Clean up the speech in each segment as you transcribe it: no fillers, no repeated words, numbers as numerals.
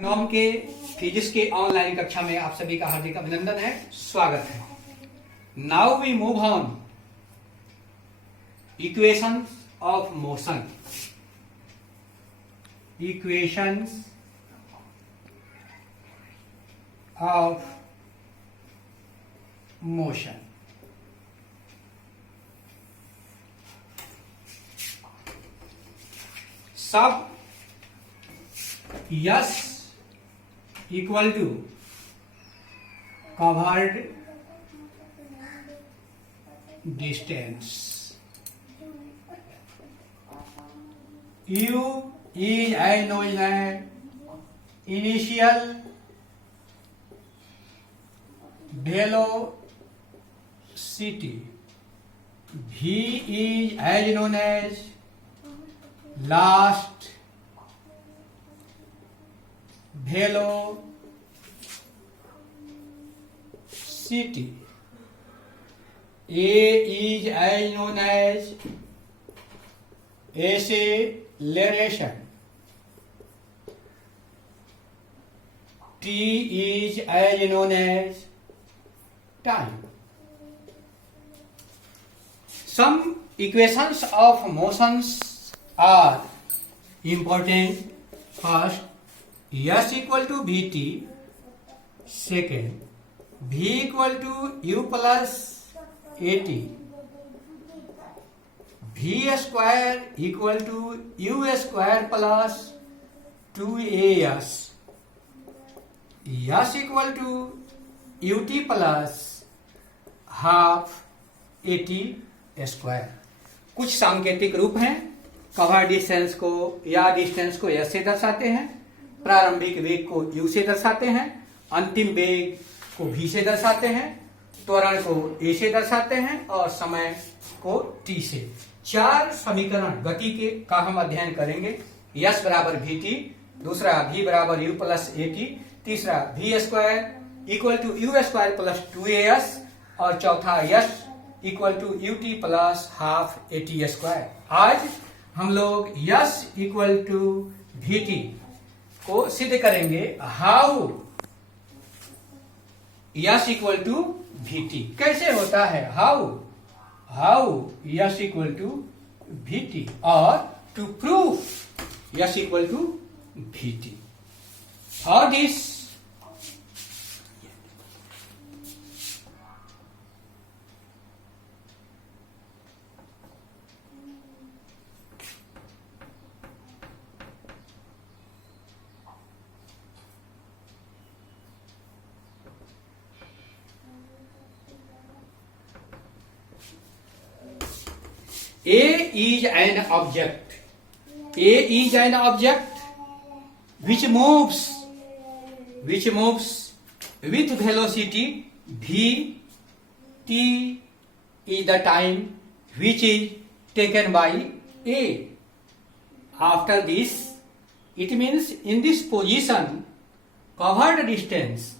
नॉम के फिजिक्स के ऑनलाइन कक्षा में आप सभी का हार्दिक अभिनंदन है, स्वागत है। Now we move on equations of motion. Equations of motion. सब yes equal to covered distance. U is known as initial velocity. V is known as last velocity. A is known as acceleration. T is known as time. Some equations of motions are important. First, S equal to Vt. Second, V equal to U plus At. V square equal to U square plus 2AS. S equal to Ut plus half At square. कुछ सांकेतिक रूप हैं। Cover distance को या डिस्टेंस को S से दर्शाते हैं, प्रारंभिक वेग को u से दर्शाते हैं, अंतिम वेग को v से दर्शाते हैं, त्वरण को a से दर्शाते हैं और समय को t से। चार समीकरण गति के का हम अध्ययन करेंगे। s बराबर vt, दूसरा v बराबर u प्लस at, तीसरा v square equal to u square plus 2as और चौथा s equal to ut plus half at square. आज हम लोग s इक्वल टू vt को सिद्ध करेंगे। How s equal to VT कैसे होता है। How s equal to VT और to prove s equal to VT. For this A is an object. A is an object which moves with velocity v. T is the time which is taken by A. After this, it means in this position covered distance.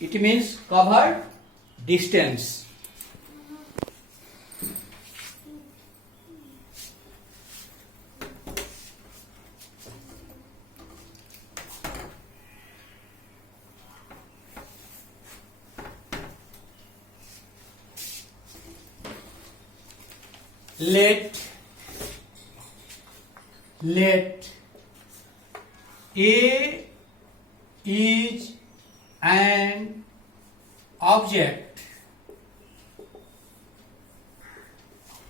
It means covered distance. Let A is an object.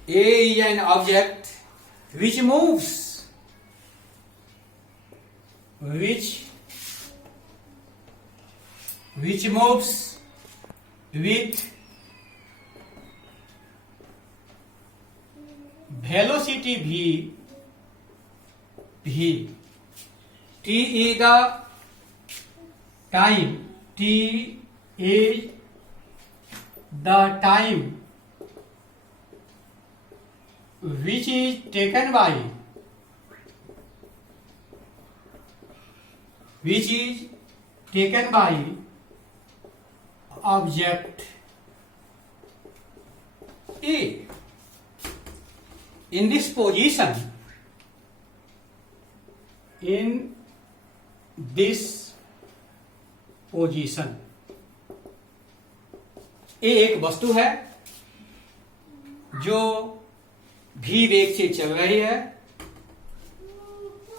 A is an object which moves with velocity v. T is the time. T is the time which is taken by object A. In this position, in this position. ये एक वस्तु है जो v वेग से चल रही है।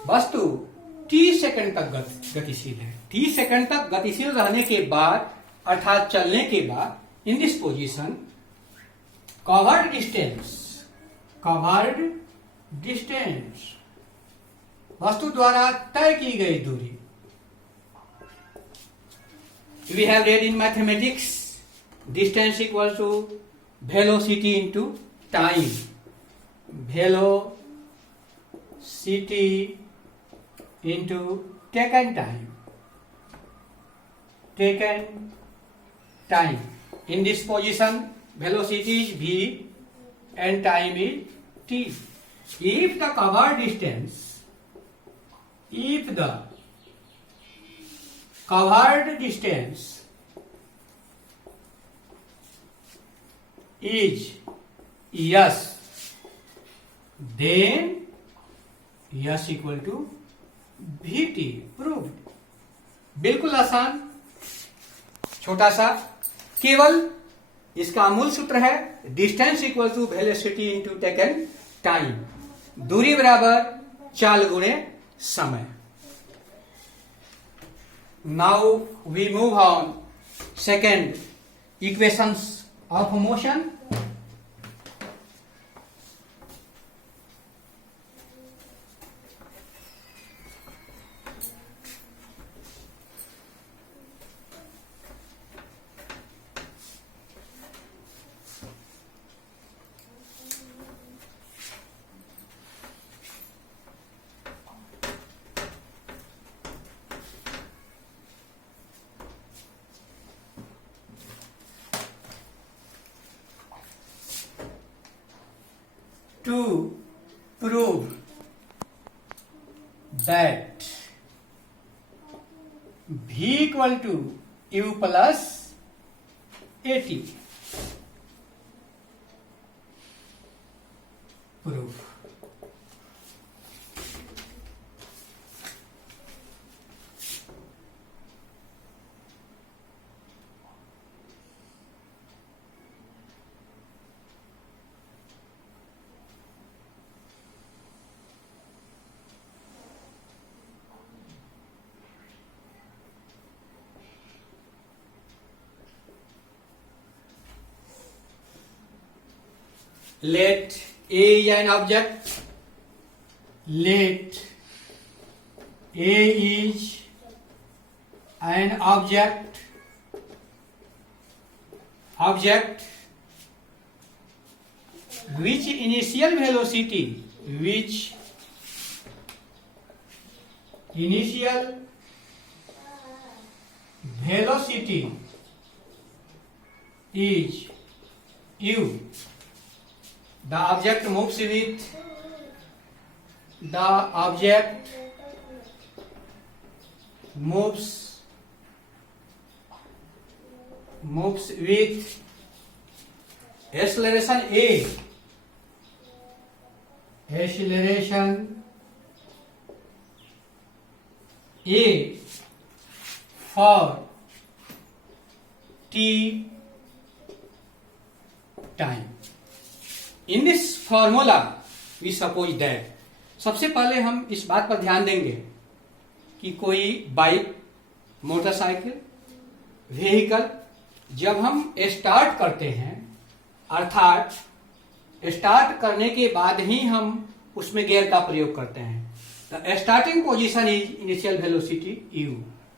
वस्तु t सेकंड तक गतिशील है। t सेकंड तक गतिशील रहने के बाद अर्थात चलने के बाद in this position covered distance वस्तु द्वारा तय की गई दूरी। We have read in mathematics distance equal to velocity into time. Velocity into taken time. In this position, velocity is v and time is t. If the covered distance is s, then s equal to vt. Proved. बिल्कुल आसान, छोटा सा, केवल इसका मूल सूत्र है distance equal to velocity into taken time. दूरी बराबर चाल गुणे समय। Now we move on second equations of motion. To prove that v equal to u plus at. Proof. Let A is an object. Let A is an object. Which initial velocity is u. The object moves with acceleration a for t time. In this formula we suppose that, सबसे पहले हम इस बात पर ध्यान देंगे कि कोई बाइक, मोटरसाइकिल, व्हीकल जब हम स्टार्ट करते हैं अर्थात स्टार्ट करने के बाद ही हम उसमें गियर का प्रयोग करते हैं। The starting position is initial velocity u।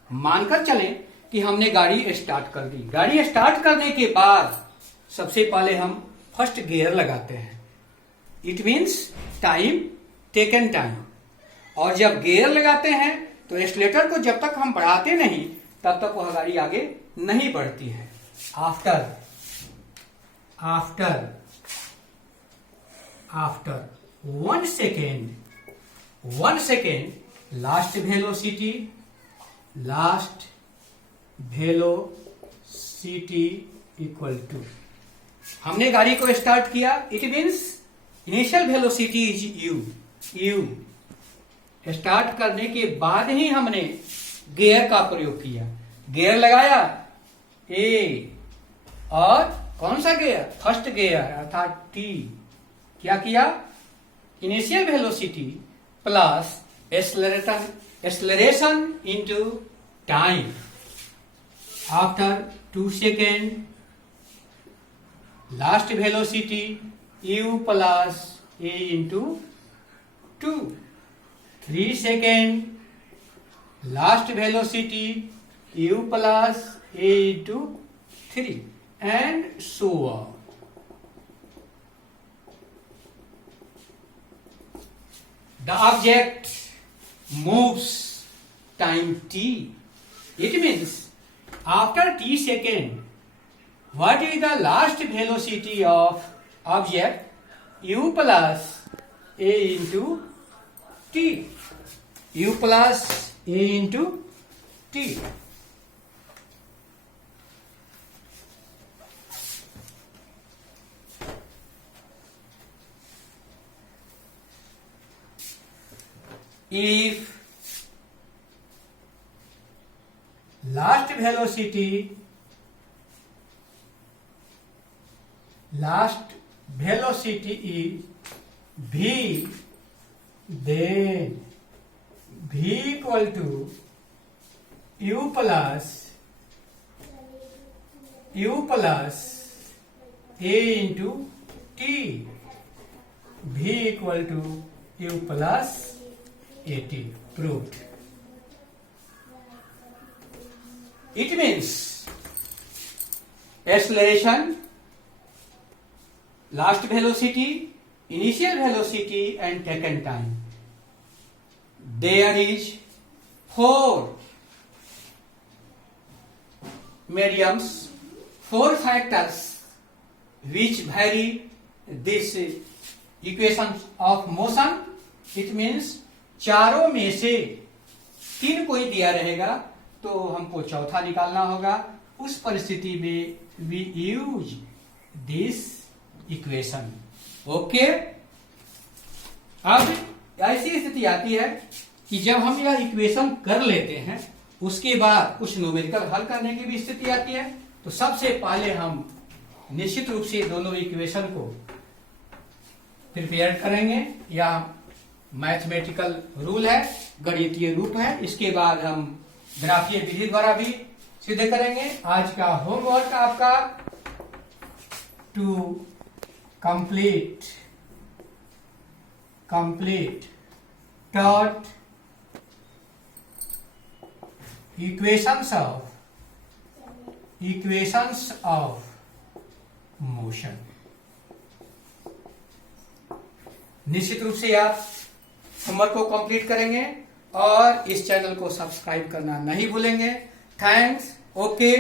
मानकर चलें कि हमने गाड़ी स्टार्ट कर दी। गाड़ी स्टार्ट करने के बाद सबसे पहले हम फर्स्ट गियर लगाते हैं। It means time, taken time. और जब गियर लगाते हैं तो एक्सीलरेटर को जब तक हम बढ़ाते नहीं तब तक वह गाड़ी आगे नहीं बढ़ती है। After 1 second last velocity equal to, हमने गाड़ी को स्टार्ट किया। It means initial velocity is u। Start करने के बाद ही हमने गियर का प्रयोग किया, गियर लगाया ए, और कौन सा गियर, फर्स्ट गियर अर्थात टी, क्या किया, initial velocity plus acceleration into time, after 2 second last velocity u plus a into 2, 3 second last velocity u plus a into 3 and so on. The object moves time t. It means after t second, what is the last velocity of object? U plus a into t. U plus a into t. If last velocity is v, then v equal to u plus a into t, v equal to u plus at, proved. It means acceleration, last velocity, initial velocity and taken time. There is 4 mediums, 4 factors which vary this equation of motion. It means चारों में से 3 कोई दिया रहेगा तो हमको चौथा निकालना होगा। उस परिस्थिति में we use this equation. Okay, अब ऐसी स्थिति आती है कि जब हम यह इक्वेशन कर लेते हैं उसके बाद कुछ न्यूमेरिकल हल करने की भी स्थिति आती है। तो सबसे पहले हम निश्चित रूप से दोनों इक्वेशन को प्रिपेयर करेंगे, या मैथमेटिकल रूल है, गणितीय रूप है। इसके बाद हम ग्राफीय विधि द्वारा भी सिद्ध करेंगे। आज का होमवर्क आपका to complete taught equations of motion। निश्चित रूप से आप होमवर्क को कंप्लीट करेंगे और इस चैनल को सब्सक्राइब करना नहीं भूलेंगे। थैंक्स। ओके।